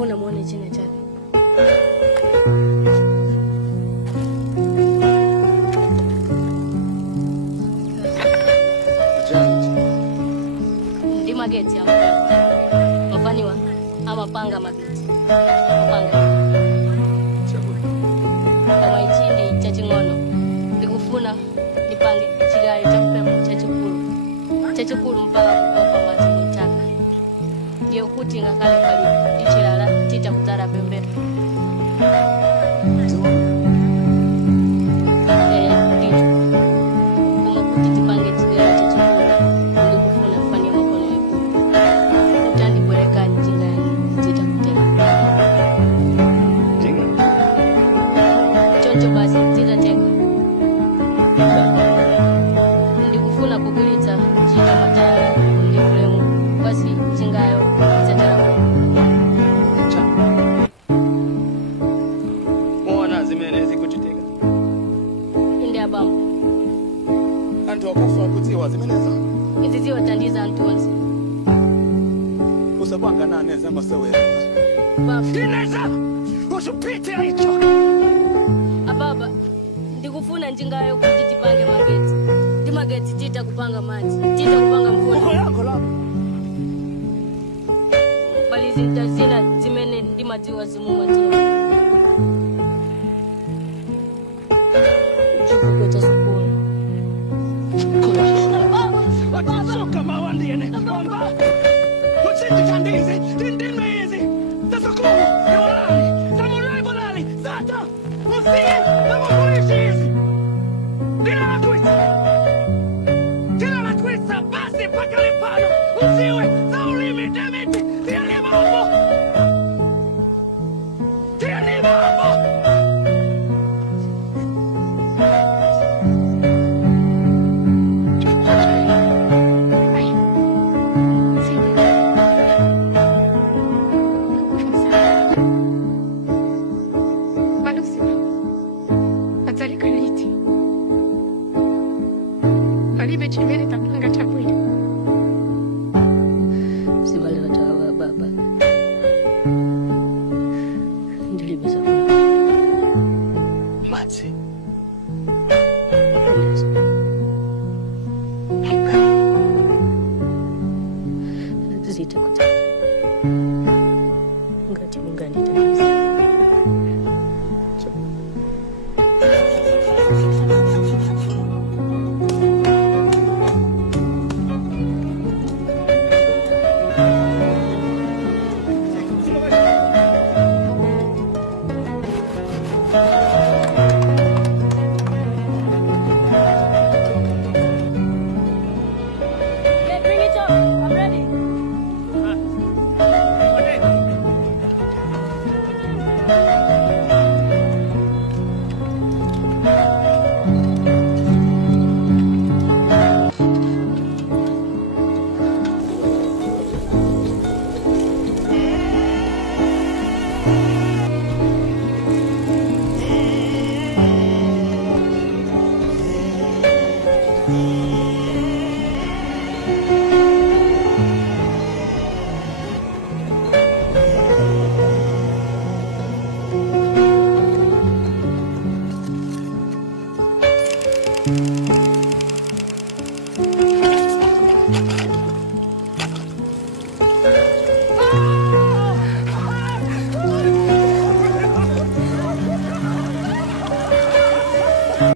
ndikufuna muone china chake. Ndi mageti ya mfaniwa ama panga mageti. Panga. Kama ichindi cha chingono. Ndikufuna nipange chigari cha mpepo cha chikulu. Cha chikulu mpaka kukopa matini chaka. Ndiyo kuti ngakale pali ichilala tita kutara pembero. Ababa, ndikufuna njingayo kuti tipange mageti. Ndi mageti tita kupanga maji, tita kupanga mvula. Uko yako la. Bali zina zimene ndi madziwa zimu madziwa. Chikuko cha sukulu. Watisoka mawandi yene. Bomba. Kuchindi kandizi, ndindimezi. Tasukulu, yolani, samurai bolali, zata. Usiye, namukulishizi. Tira la twista, basi paka lipano. Usiwe, za ulimite miti. Tia ni mambo. Tia ni mambo.